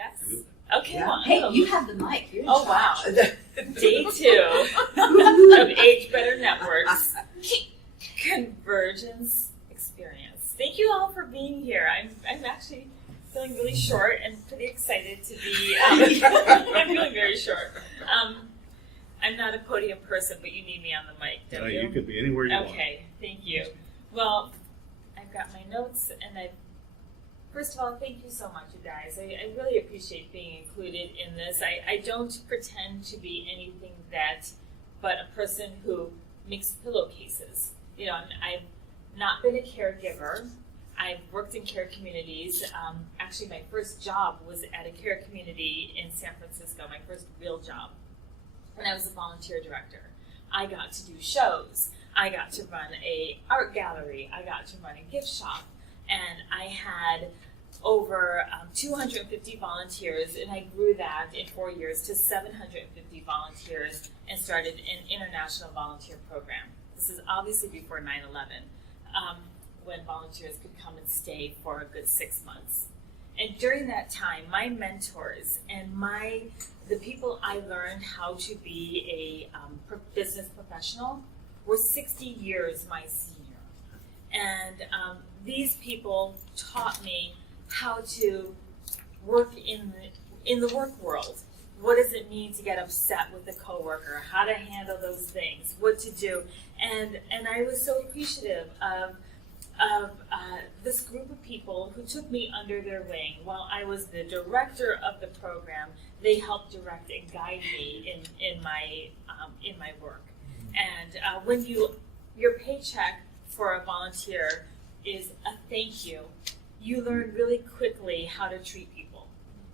Yes. Absolutely. Okay. Yeah. Well, Hey, you have the mic. You're in Oh, wow. charge. Day 2 of Age Better Networks Convergence Experience. Thank you all for being here. I'm actually feeling really short and pretty excited to be. I'm feeling very short. I'm not a podium person, but you need me on the mic, don't you? You could be anywhere you want. Okay, thank you. Well, I've got my notes, and first of all, thank you so much, you guys. I really appreciate being included in this. I don't pretend to be anything but a person who makes pillowcases. You know, I've not been a caregiver. I've worked in care communities. Actually, my first job was at a care community in San Francisco, my first real job. And I was a volunteer director. I got to do shows. I got to run a art gallery. I got to run a gift shop. And I had over 250 volunteers, and I grew that in 4 years to 750 volunteers and started an international volunteer program. This is obviously before 9/11, when volunteers could come and stay for a good 6 months. And during that time, my mentors and the people I learned how to be a business professional were 60 years my senior. And these people taught me how to work in the work world. What does it mean to get upset with a coworker? How to handle those things? What to do? And I was so appreciative of this group of people who took me under their wing. While I was the director of the program, they helped direct and guide me in my work. And when your paycheck for a volunteer is a thank you, you learn really quickly how to treat people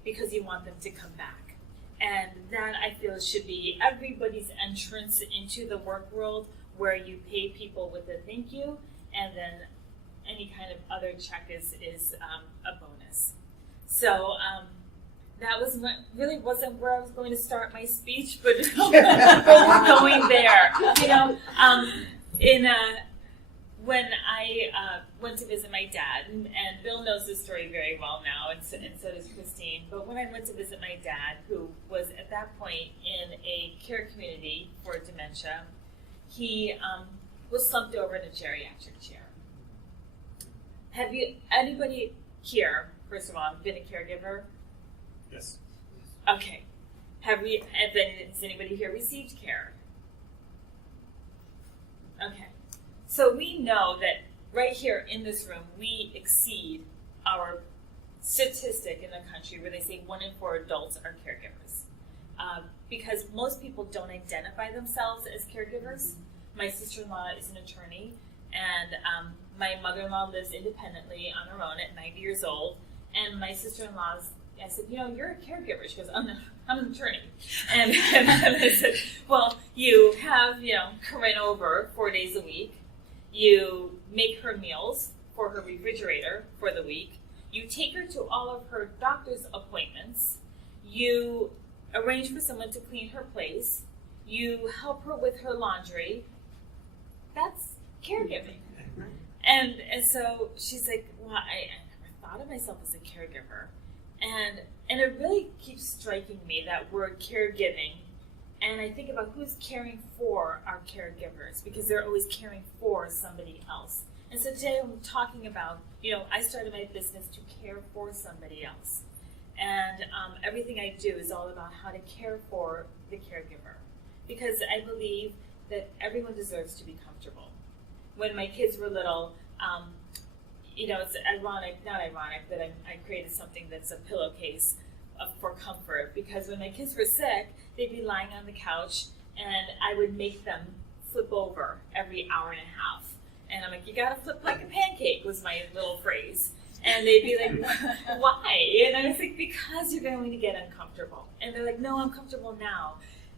because you want them to come back. And that, I feel, should be everybody's entrance into the work world, where you pay people with a thank you, and then any kind of other check is a bonus. So that really wasn't where I was going to start my speech, but we're going there. You know, when I went to visit my dad, and Bill knows this story very well now, and so does Christine, but when I went to visit my dad, who was at that point in a care community for dementia, he was slumped over in a geriatric chair. Have anybody here, first of all, been a caregiver? Yes. Okay. Has anybody here received care? Okay. So we know that right here in this room, we exceed our statistic in the country where they say 1 in 4 adults are caregivers. Because most people don't identify themselves as caregivers. My sister-in-law is an attorney, and my mother-in-law lives independently on her own at 90 years old. And my sister-in-law, I said, you know, you're a caregiver. She goes, I'm an attorney. And I said, well, you have, Corinne over 4 days a week. You make her meals for her refrigerator for the week. You take her to all of her doctor's appointments. You arrange for someone to clean her place. You help her with her laundry. That's caregiving. And so she's like, well, I never thought of myself as a caregiver. And it really keeps striking me, that word caregiving. And I think about who's caring for our caregivers, because they're always caring for somebody else. And so today I'm talking about, I started my business to care for somebody else. And everything I do is all about how to care for the caregiver. Because I believe that everyone deserves to be comfortable. When my kids were little, it's not ironic that I created something that's a pillowcase for comfort, because when my kids were sick, they'd be lying on the couch, and I would make them flip over every hour and a half. And I'm like, you gotta flip like a pancake, was my little phrase. And they'd be like, why? And I was like, because you're going to get uncomfortable. And they're like, no, I'm comfortable now.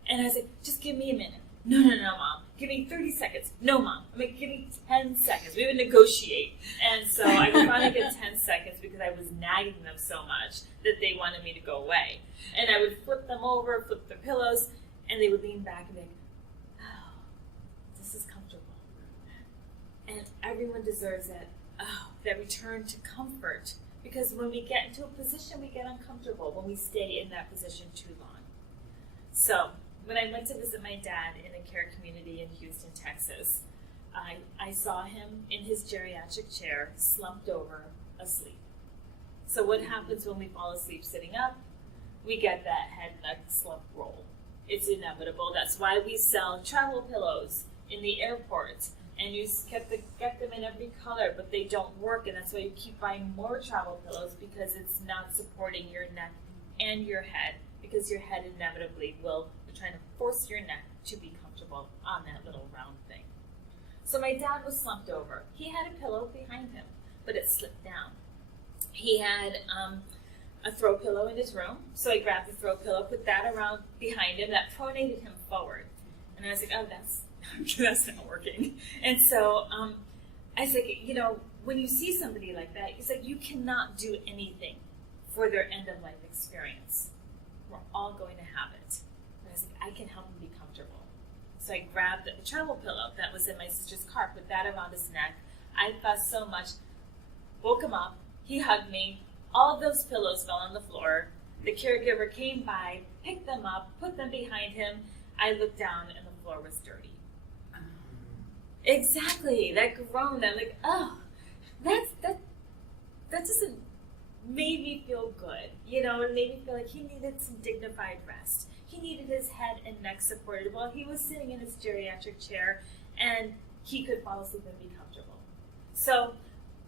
And I was like, just give me a minute. No, Mom. Give me 30 seconds. No, Mom. I'm like, give me 10 seconds. We would negotiate. And so I would finally get 10 seconds because I was nagging them so much that they wanted me to go away. And I would flip them over, flip their pillows, and they would lean back and be like, oh, this is comfortable. And everyone deserves that return to comfort. because when we get into a position, we get uncomfortable when we stay in that position too long. So when I went to visit my dad in a care community in Houston, Texas, I saw him in his geriatric chair, slumped over, asleep. So what happens when we fall asleep sitting up? We get that head, neck, slump roll. It's inevitable. That's why we sell travel pillows in the airport. And you get them in every color, but they don't work. And that's why you keep buying more travel pillows, because it's not supporting your neck and your head, because your head inevitably will be trying to force your neck to be comfortable on that little round thing. So my dad was slumped over. He had a pillow behind him, but it slipped down. He had a throw pillow in his room, so I grabbed the throw pillow, put that around behind him. That pronated him forward. And I was like, oh, that's not working. And so I was like, when you see somebody like that, it's like you cannot do anything for their end-of-life experience. We're all going to have it. And I was like, I can help him be comfortable. So I grabbed the travel pillow that was in my sister's car, put that around his neck. I fussed so much, woke him up. He hugged me. All of those pillows fell on the floor. The caregiver came by, picked them up, put them behind him. I looked down and the floor was dirty. Exactly, that groan. I'm like, oh, that doesn't made me feel good. It made me feel like he needed some dignified rest. He needed his head and neck supported while he was sitting in his geriatric chair, and he could fall asleep and be comfortable. So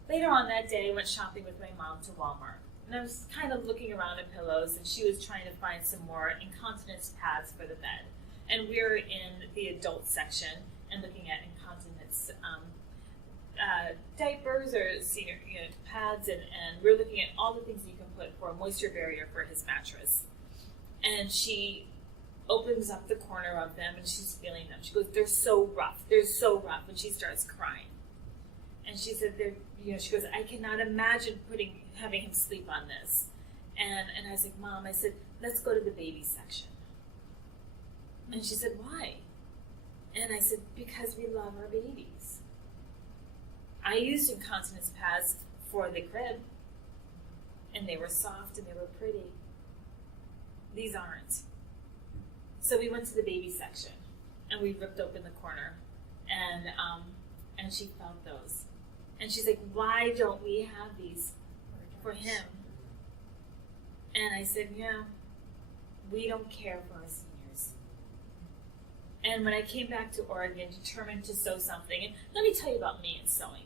later on that day, I went shopping with my mom to Walmart. And I was kind of looking around at pillows, and she was trying to find some more incontinence pads for the bed. And we were in the adult section and looking at incontinence diapers or senior pads, and we're looking at all the things you can put for a moisture barrier for his mattress. And she opens up the corner of them, and she's feeling them. She goes, they're so rough, and she starts crying. And she said, she goes, I cannot imagine having him sleep on this. And I was like, Mom, I said, let's go to the baby section. And she said, why? And I said, because we love our babies. I used incontinence pads for the crib, and they were soft and they were pretty. These aren't. So we went to the baby section, and we ripped open the corner, and she felt those. And she's like, why don't we have these for him? And I said, we don't care for our seniors. And when I came back to Oregon, determined to sew something, and let me tell you about me and sewing.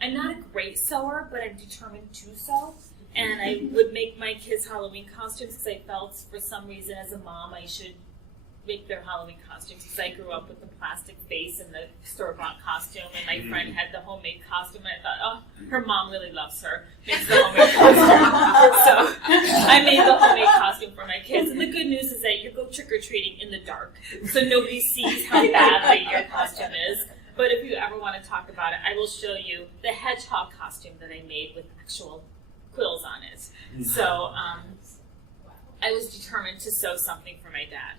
I'm not a great sewer, but I'm determined to sew. And I would make my kids' Halloween costumes because I felt for some reason as a mom I should make their Halloween costumes, because I grew up with the plastic face and the store-bought costume, and my friend had the homemade costume, and I thought, oh, her mom really loves her, makes the homemade costume. So I made the homemade costume for my kids, and the good news is that you go trick-or-treating in the dark, so nobody sees how badly your costume is. But if you ever want to talk about it, I will show you the hedgehog costume that I made with actual quills on it. So I was determined to sew something for my dad.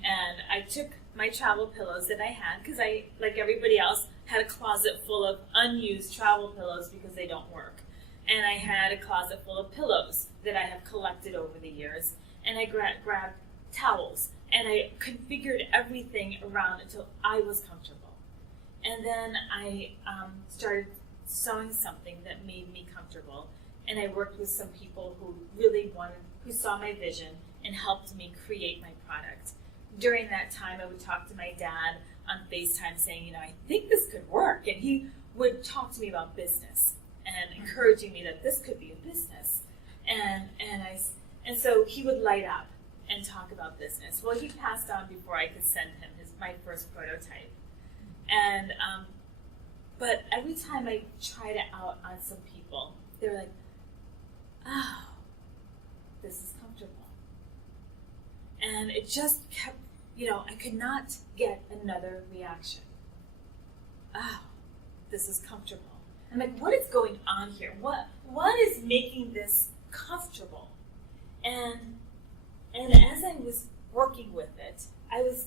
And I took my travel pillows that I had, because I, like everybody else, had a closet full of unused travel pillows because they don't work. And I had a closet full of pillows that I have collected over the years. And I grabbed towels, and I configured everything around until I was comfortable. And then I started sewing something that made me comfortable. And I worked with some people who who saw my vision and helped me create my product. During that time, I would talk to my dad on FaceTime saying, I think this could work. And he would talk to me about business and encouraging me that this could be a business. And so he would light up and talk about business. Well, he passed on before I could send him my first prototype. And but every time I tried it out on some people, they were like, oh, this is comfortable. And it just kept, I could not get another reaction. Oh, this is comfortable. I'm like, what is going on here? What is making this comfortable? And as I was working with it, I was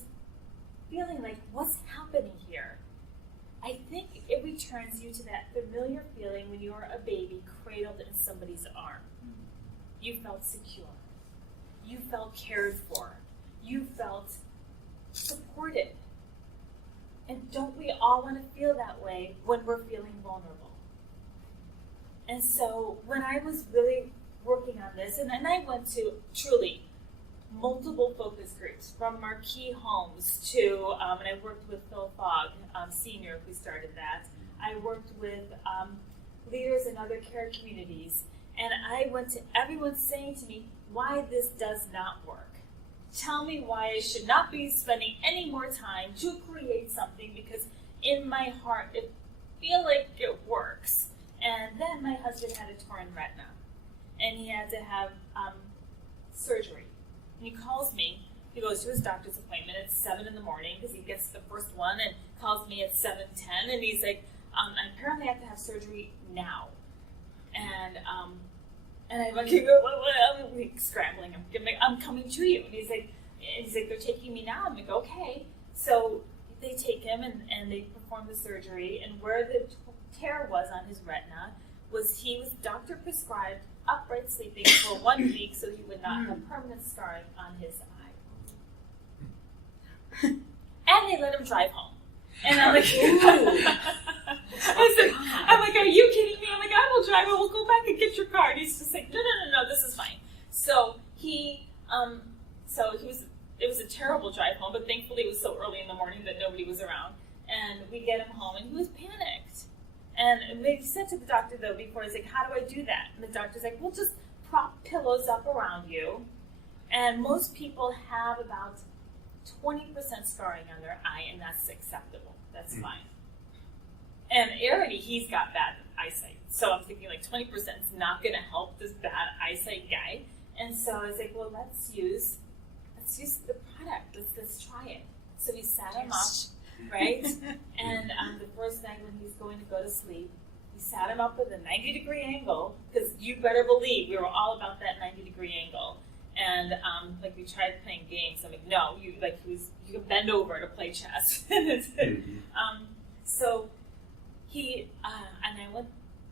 feeling like, what's happening here? I think every returns you to that familiar feeling when you were a baby cradled in somebody's arm. You felt secure. You felt cared for. You felt supported. And don't we all want to feel that way when we're feeling vulnerable? And so when I was really working on this, and I went to truly multiple focus groups, from Marquee Homes to, and I worked with Phil Fogg, Senior, who started that. I worked with leaders in other care communities, and I went to everyone saying to me why this does not work. Tell me why I should not be spending any more time to create something, because in my heart it feels like it works. And then my husband had a torn retina, and he had to have surgery. And he calls me. He goes to his doctor's appointment at 7 in the morning because he gets the first one, and calls me at 7:10, and he's like, I apparently have to have surgery now. And I'm like, I'm like scrambling. I'm coming to you. And he's like, they're taking me now. I'm like, okay. So they take him and they perform the surgery. And where the tear was on his retina he was doctor prescribed upright sleeping for 1 week so he would not have permanent scarring on his eye. And they let him drive home. And I'm like, I'm like, are you kidding me? I'm like, I will drive. I will go back and get your car. And he's just like, no, this is fine. So it was a terrible drive home, but thankfully it was so early in the morning that nobody was around. And we get him home, and he was panicked. And they said to the doctor, though, before, he's like, how do I do that? And the doctor's like, well, just prop pillows up around you. And most people have about 20% scarring on their eye, and that's acceptable. That's fine. And already he's got bad eyesight. So I'm thinking like 20% is not going to help this bad eyesight guy. And so I was like, well, let's use the product. Let's try it. So we sat him up, right? And the first night when he's going to go to sleep, we sat him up with a 90-degree angle, because you better believe we were all about that 90-degree angle. And we tried playing games. I'm like, no, you can bend over to play chess. So he and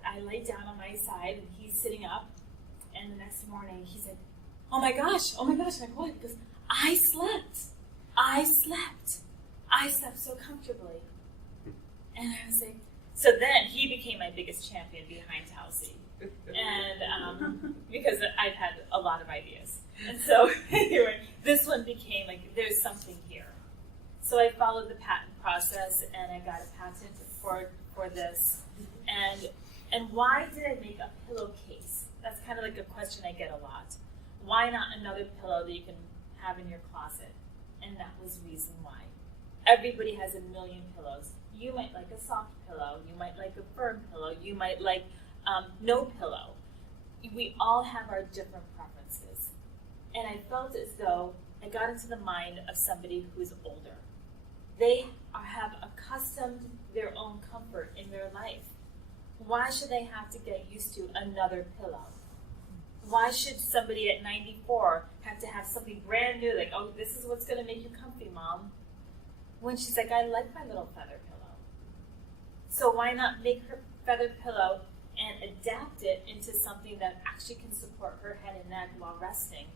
I laid down on my side, and he's sitting up. And the next morning, he's like, oh my gosh. I'm like, what? He goes, I slept so comfortably. And I was like, so then he became my biggest champion behind Tausi. And because I've had a lot of ideas. And so anyway, this one became like, there's something here. So I followed the patent process, and I got a patent for this. And why did I make a pillowcase? That's kind of like a question I get a lot. Why not another pillow that you can have in your closet? And that was the reason why. Everybody has a million pillows. You might like a soft pillow. You might like a firm pillow. You might like no pillow. We all have our different preferences. And I felt as though I got into the mind of somebody who's older. They have accustomed their own comfort in their life. Why should they have to get used to another pillow? Why should somebody at 94 have to have something brand new, like, oh, this is what's going to make you comfy, Mom? When she's like, I like my little feather pillow. So why not make her feather pillow and adapt it into something that actually can support her head and neck while resting?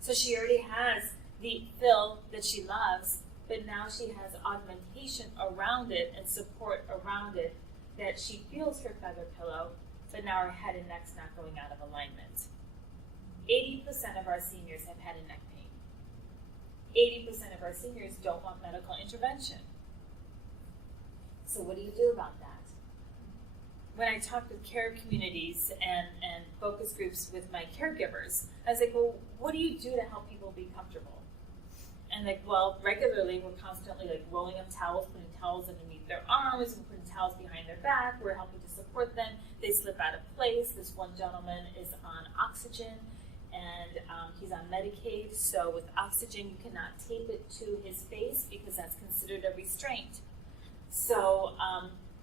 So she already has the fill that she loves, but now she has augmentation around it and support around it that she feels her feather pillow, but now her head and neck's not going out of alignment. 80% of our seniors have head and neck pain. 80% of our seniors don't want medical intervention. So what do you do about that? When I talk with care communities and focus groups with my caregivers, I was like, well, what do you do to help people be comfortable? And regularly we're constantly rolling up towels, putting towels underneath their arms, and putting towels behind their back. We're helping to support them. They slip out of place. This one gentleman is on oxygen, and he's on Medicaid. So with oxygen, you cannot tape it to his face because that's considered a restraint. So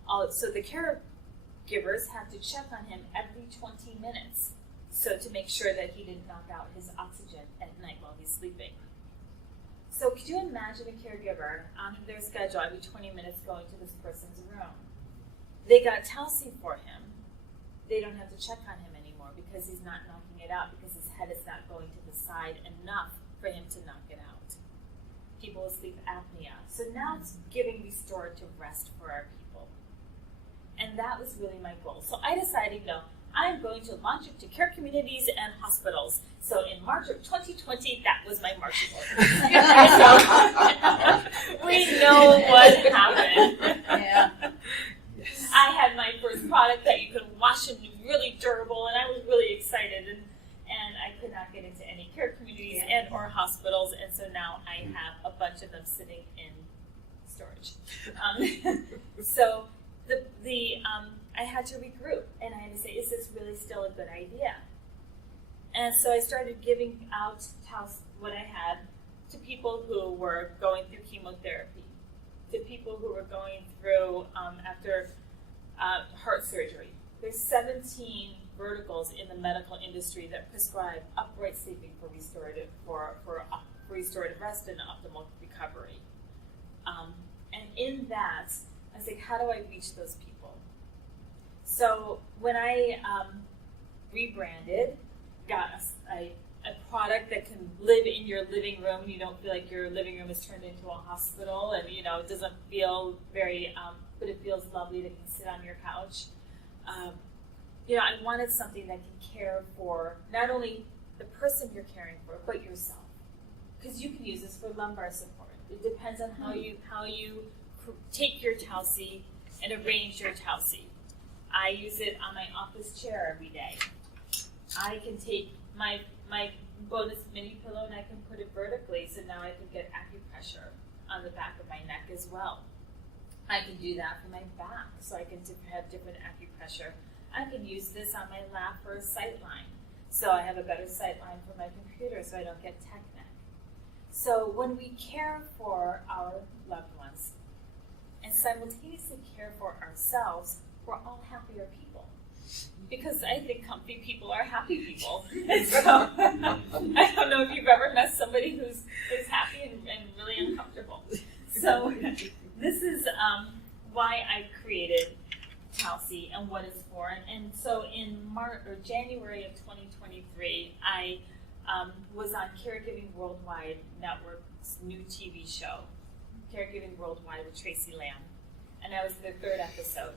the caregivers have to check on him every 20 minutes, so to make sure that he didn't knock out his oxygen at night while he's sleeping. So could you imagine a caregiver on their schedule every 20 minutes going to this person's room? they got Telsey for him. They don't have to check on him anymore because he's not knocking it out, because his head is not going to the side enough for him to knock it out. People with sleep apnea. So now it's giving restorative rest for our people. And that was really my goal. So I decided, no, I'm going to launch it to care communities and hospitals. So in March of 2020, that was my marching orders. So we know what happened. Yeah. Yes. I had my first product that you could wash and really durable, and I was really excited. And I could not get into any care communities and or hospitals, and so now I have a bunch of them sitting in storage. So I had to regroup, and I had to say, is this really still a good idea? And so I started giving out what I had to people who were going through chemotherapy, to people who were going through after heart surgery. There's 17 verticals in the medical industry that prescribe upright sleeping for restorative rest and optimal recovery. And in that, I was like, how do I reach those people? So when I rebranded, got a product that can live in your living room, you don't feel like your living room is turned into a hospital, and it doesn't feel very, but it feels lovely to sit on your couch. I wanted something that can care for not only the person you're caring for, but yourself. Because you can use this for lumbar support. It depends on how you take your Telsey and arrange your Telsey. I use it on my office chair every day. I can take my bonus mini pillow and I can put it vertically, so now I can get acupressure on the back of my neck as well. I can do that for my back, so I can have different acupressure. I can use this on my lap for a sight line, so I have a better sight line for my computer so I don't get tech neck. So when we care for our loved ones and simultaneously care for ourselves, we're all happier people. Because I think comfy people are happy people. And so I don't know if you've ever met somebody who's happy and really uncomfortable. So this is why I created Telsey and what it's for. And so in January of 2023, I was on Caregiving Worldwide Network's new TV show, Caregiving Worldwide with Tracy Lamb. And I was the third episode.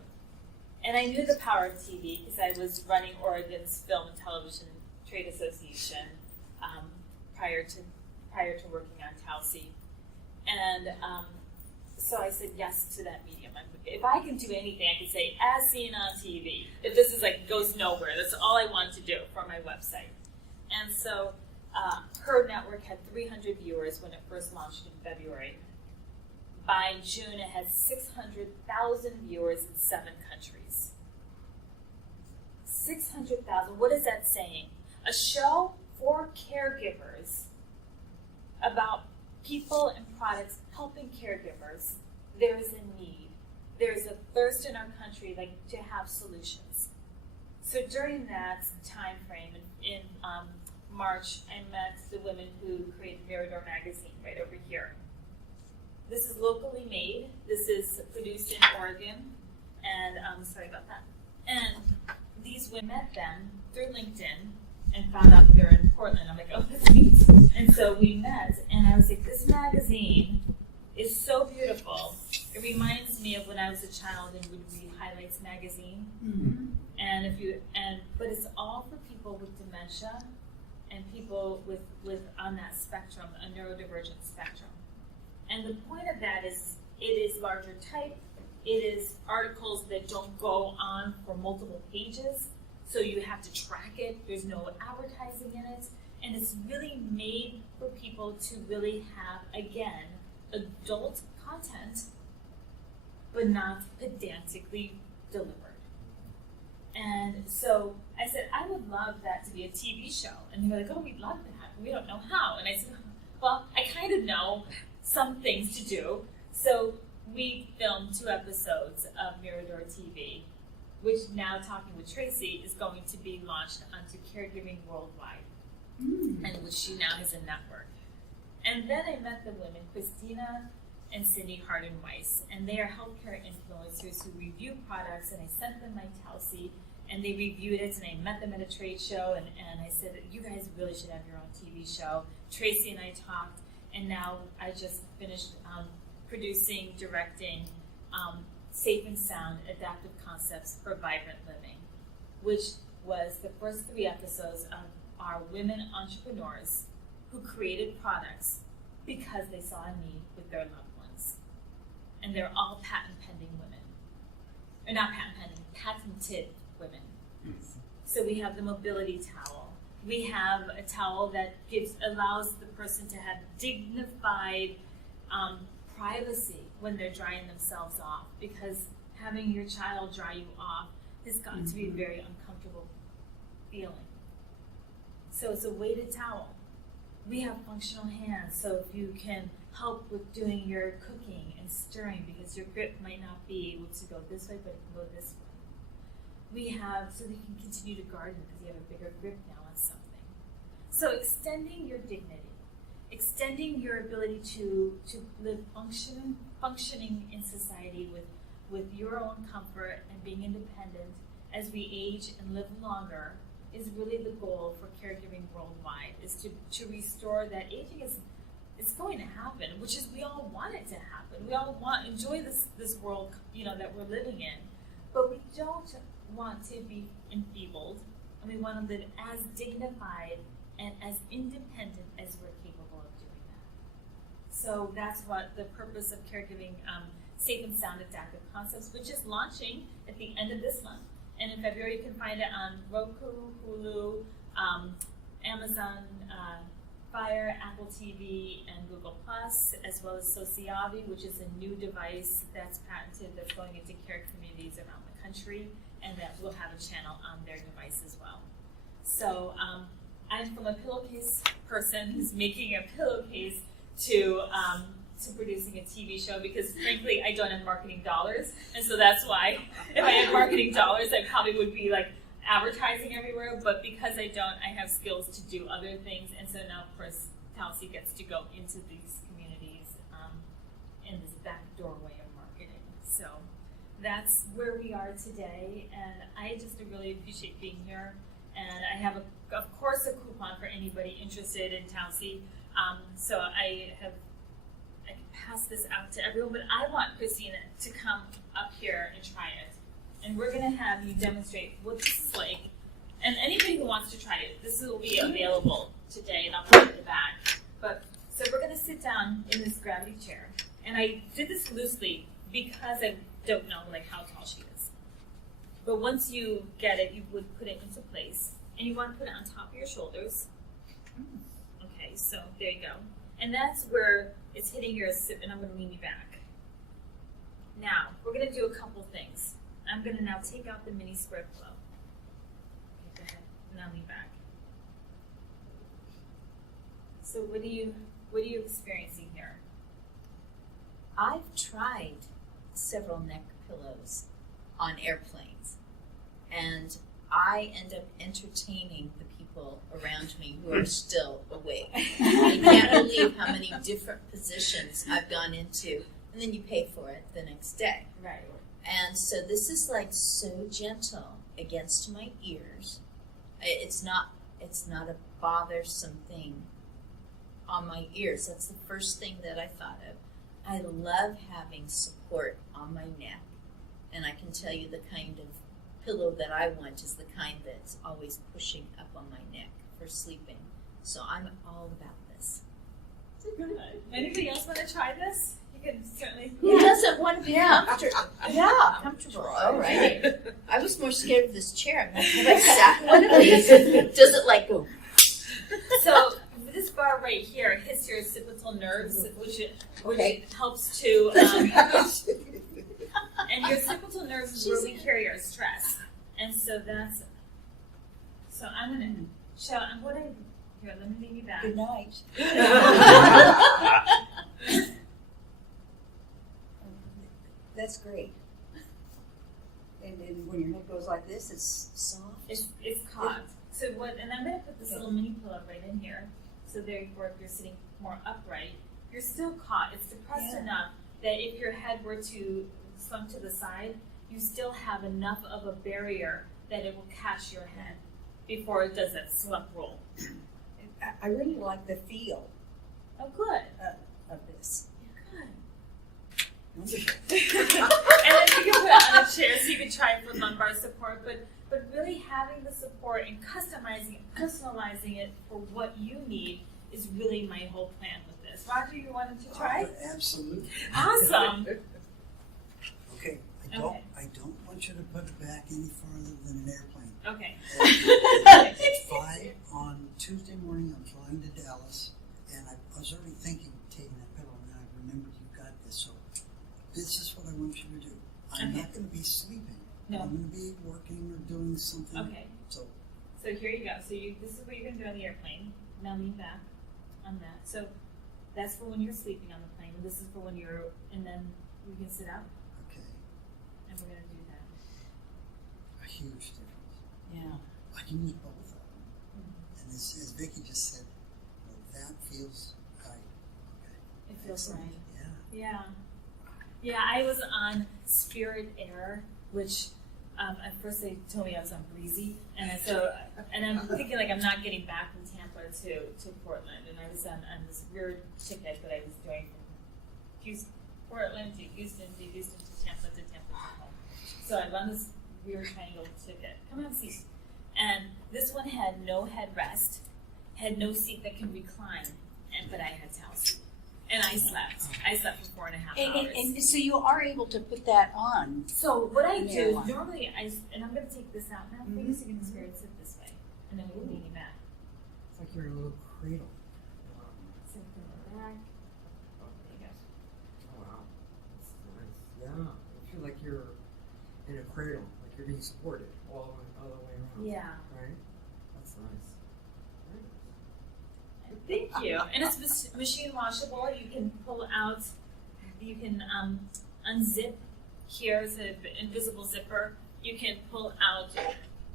And I knew the power of TV because I was running Oregon's Film and Television Trade Association prior to working on Telsey. And so I said yes to that medium. If I can do anything, I can say, as seen on TV. If this is goes nowhere, that's all I want to do for my website. And so her network had 300 viewers when it first launched in February. By June, it had 600,000 viewers in 7 countries. 600,000. What is that saying? A show for caregivers about people and products helping caregivers. There is a need. There is a thirst in our country to have solutions. So during that time frame, in March, I met the women who created Mirador magazine right over here. This is locally made. This is produced in Oregon, and sorry about that. And these women met them through LinkedIn and found out they're in Portland. I'm like, oh, that's neat. And so we met, and I was like, this magazine is so beautiful. It reminds me of when I was a child and would read Highlights magazine. Mm-hmm. But it's all for people with dementia and people with on that spectrum, a neurodivergent spectrum. And the point of that is it is larger type. It is articles that don't go on for multiple pages, so you have to track it. There's no advertising in it. And it's really made for people to really have, again, adult content, but not pedantically delivered. And so I said, I would love that to be a TV show. And they were like, oh, we'd love that. We don't know how. And I said, well, I kind of know some things to do. So we filmed 2 episodes of Mirador TV, which now, talking with Tracy, is going to be launched onto Caregiving Worldwide, and which she now has a network. And then I met the women, Christina and Cindy Harden-Weiss. And they are healthcare influencers who review products, and I sent them my Telsey, and they reviewed it, and I met them at a trade show, and I said, you guys really should have your own TV show. Tracy and I talked, and now I just finished producing, directing Safe and Sound Adaptive Concepts for Vibrant Living, which was the first 3 episodes of our women entrepreneurs who created products because they saw a need with their loved ones. And they're all patent pending women. Or not patent pending, patented women. So we have the mobility towel. We have a towel that allows the person to have dignified privacy when they're drying themselves off, because having your child dry you off has gotten to be a very uncomfortable feeling. So it's a weighted towel. We have functional hands, so if you can help with doing your cooking and stirring, because your grip might not be able to go this way, but it can go this way. We have, so that you can continue to garden because you have a bigger grip now on something. So extending your dignity, extending your ability to live functioning in society with your own comfort and being independent as we age and live longer is really the goal for caregiving worldwide, is to restore that aging it's going to happen, which is we all want it to happen. We all enjoy this world, that we're living in, but we don't want to be enfeebled, and we want to live as dignified and as independent as we're capable of doing that. So that's what the purpose of caregiving Safe and Sound Adaptive Concepts, which is launching at the end of this month. And in February, you can find it on Roku, Hulu, Amazon Fire, Apple TV, and Google Plus, as well as Sociavi, which is a new device that's patented that's going into care communities around the country, and that will have a channel on their device as well. So I'm from a pillowcase person who's making a pillowcase to producing a TV show, because frankly I don't have marketing dollars, and so that's why if I had marketing dollars I probably would be like advertising everywhere, but because I don't, I have skills to do other things, and so now of course Telsey gets to go into these communities in this back doorway of marketing. So that's where we are today, and I just really appreciate being here, and I have of course a coupon for anybody interested in Telsey, so I can pass this out to everyone, but I want Christina to come up here and try it. And we're going to have you demonstrate what this is like. And anybody who wants to try it, this will be available today, and I'll put it in the back. But so we're going to sit down in this gravity chair. And I did this loosely because I don't know how tall she is. But once you get it, you would put it into place. And you want to put it on top of your shoulders. Okay, so there you go. And that's where it's hitting your sit, and I'm going to lean you back. Now, we're going to do a couple things. I'm going to now take out the mini square pillow. Okay, go ahead. Now lean back. So what are you experiencing here? I've tried several neck pillows on airplanes, and I end up entertaining the people around me who are still awake. I can't believe how many different positions I've gone into, and then you pay for it the next day. Right. And so this is so gentle against my ears. It's not a bothersome thing on my ears. That's the first thing that I thought of. I love having support on my neck, and I can tell you the kind of pillow that I want is the kind that's always pushing up on my neck for sleeping. So I'm all about this. Good. Anybody else want to try this? You can certainly. Who doesn't want to be comfortable? Yeah, comfortable. All right. I was more scared of this chair. Have I sat in one of these? Does it go? So this bar right here hits your occipital nerves, which helps to. And your occipital nerves is where we carry our stress, and so that's. So I'm gonna show. Here, let me lean you back. Good night. That's great. And when your neck goes like this, it's soft. It's caught. So and I'm gonna put this little mini pillow right in here. So therefore, if you're sitting more upright, you're still caught. It's depressed Yeah. enough that if your head were to slump to the side, you still have enough of a barrier that it will catch your head before it does that slump roll. I really like the feel Oh, good. of this. Good. Wonderful. And then you can put it on a chair so you can try for lumbar support, but really having the support and customizing it, personalizing it for what you need is really my whole plan with this. Roger, you wanted to try? Absolutely. Awesome. Okay, Okay. I don't want you to put it back any farther than an airplane. Okay. At 5 on Tuesday morning, I'm flying to Dallas, and I was already thinking of taking that pillow, and then I remembered you got this, so this is what I want you to do. I'm Okay. not going to be sleeping. No. I'm going to be working or doing something. Okay. So, So here you go. So this is what you're going to do on the airplane. Now lean back on that. So that's for when you're sleeping on the plane. And this is for when you're, and then you can sit up, okay, and we're going to do that. a huge difference. Yeah. I can use both of them. And as Vicki just said, well, that feels right. Okay. It feels Excellent. right. Yeah. Yeah. Yeah, I was on Spirit Air, which at first they told me I was on Breezy, and I'm thinking like I'm not getting back from Tampa to Portland, and I was on this weird ticket that I was doing from Portland to Houston to Houston to Tampa to Tampa to home. So I run this weird triangle ticket. Come on, seat. And this one had no headrest, had no seat that can recline, but I had towel seat. And I slept. I slept for 4.5 hours. And so you are able to put that on. So what I do Yeah. is normally and I'm going to take this out now for you so you can experience it this way, and then we'll lean you back. It's like you're in a little cradle. So from the back. There you go. Oh wow, that's nice. Yeah, I feel like you're in a cradle, like you're being supported all the way around. Yeah. Right. That's nice. Very nice. Thank you. And it's machine washable. You can pull out. You can unzip. Here's an invisible zipper. You can pull out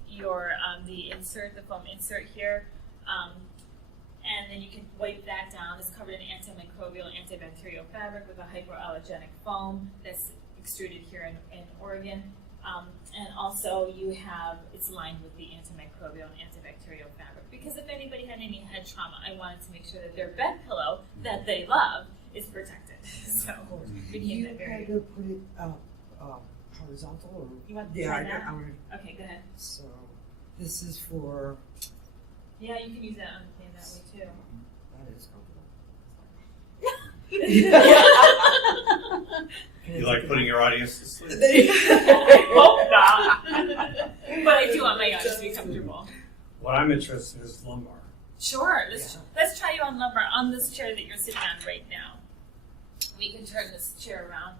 your the insert, the foam insert here, and then you can wipe that down. It's covered in antimicrobial, antibacterial fabric with a hypoallergenic foam that's extruded here in Oregon. And also it's lined with the antimicrobial and antibacterial fabric, because if anybody had any head trauma, I wanted to make sure that their bed pillow that they love is protected. So we You came that very. had to put it horizontal or? You want to Yeah, try that? I want. Okay, go ahead. So this is for. Yeah, you can use that on the plane that way too. That is comfortable. You like putting your audience to sleep? I hope not. But I do want my audience to be comfortable. What I'm interested in is lumbar. Sure, let's try you on lumbar on this chair that you're sitting on right now. We can turn this chair around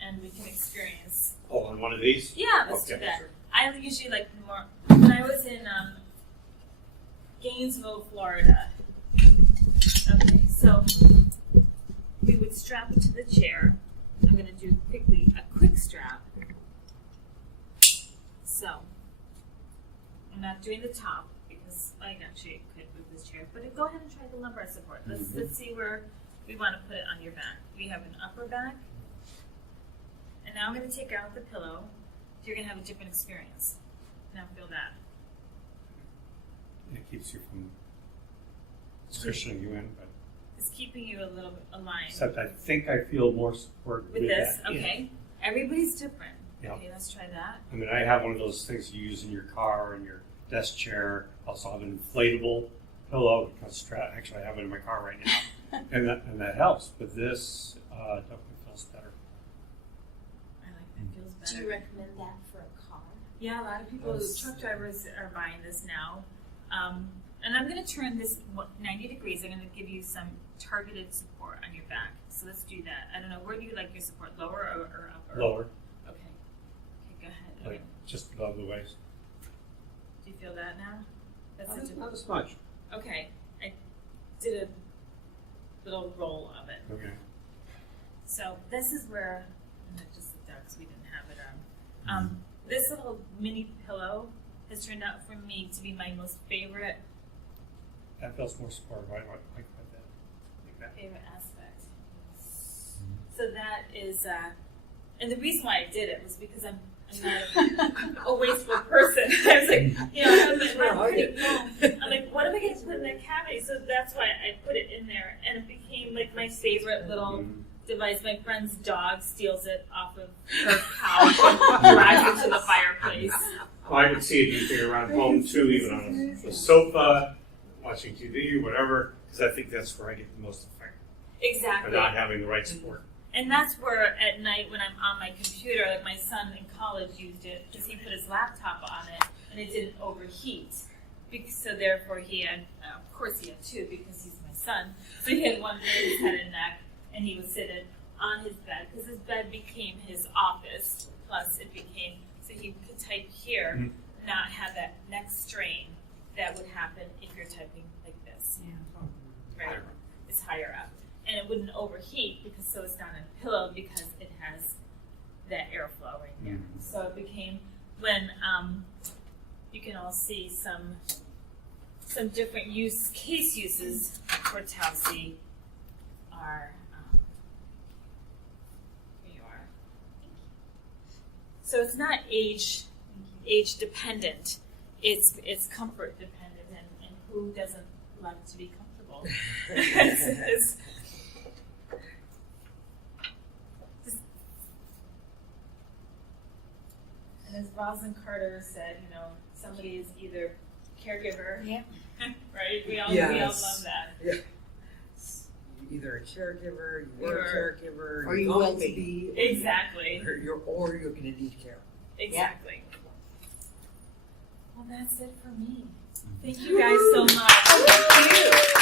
and we can experience. Oh, on one of these? Yeah, let's do Okay. that. I usually like more when I was in Gainesville, Florida. Okay, so we would strap it to the chair. I'm going to do quickly a quick strap. So I'm not doing the top because I actually could move this chair, but go ahead and try the lumbar support. Let's see where we want to put it on your back. We have an upper back, and now I'm going to take out the pillow. You're going to have a different experience. Now feel that. It keeps you from cushioning you in, but It's keeping you a little bit aligned. except I think I feel more support With this, that. Yeah. okay. Everybody's different. Yeah. Okay, let's try that. I mean, I have one of those things you use in your car and your desk chair. Also have an inflatable pillow because actually I have it in my car right now, and that helps. But this definitely feels better. I like that. Feels better. Do you recommend that for a car? Yeah, a lot of people, truck drivers are buying this now. And I'm going to turn this 90 degrees. I'm going to give you some targeted support on your back. So let's do that. I don't know, where do you like your support, lower or upper? Lower, Okay. Okay, go ahead. like just above the waist. Do you feel that now? That's Not as much. okay. I did a little roll of it. Okay. So this is where, and I just looked out because we didn't have it on. This little mini pillow has turned out for me to be my most favorite That feels more supportive. I like that. Like that. aspect. So that is, and the reason why I did it was because I'm not a wasteful person. I was like, you know, I'm pretty home. I'm like, what am I going to put in that cavity? So that's why I put it in there, and it became like my favorite little device. My friend's dog steals it off of her couch and drags it to the fireplace. Well, I can see it using around home too, even on the sofa, watching TV, whatever, because I think that's where I get the most effect. Exactly. By not having the right support. And that's where at night when I'm on my computer, like my son in college used it because he put his laptop on it and it didn't overheat. So therefore he had, of course he had two because he's my son. So he had one for his head and neck and he would sit on his bed because his bed became his office. Plus it became, so he could type here, not have that neck strain that would happen if you're typing like this. Yeah. Right? It's higher up. And it wouldn't overheat because so it's not a pillow because it has that airflow right there. So it became when you can all see some different case uses for Tausi are here you are. So it's not age dependent. It's comfort dependent and who doesn't like to be comfortable? And as Rosalind Carter said, you know, somebody is either caregiver, right? We all love that. Yeah. You're either a caregiver, you were a caregiver, or you're you going will to be, Exactly. or you're going to need care. Exactly. Well, that's it for me. Thank you guys so much. Thank you.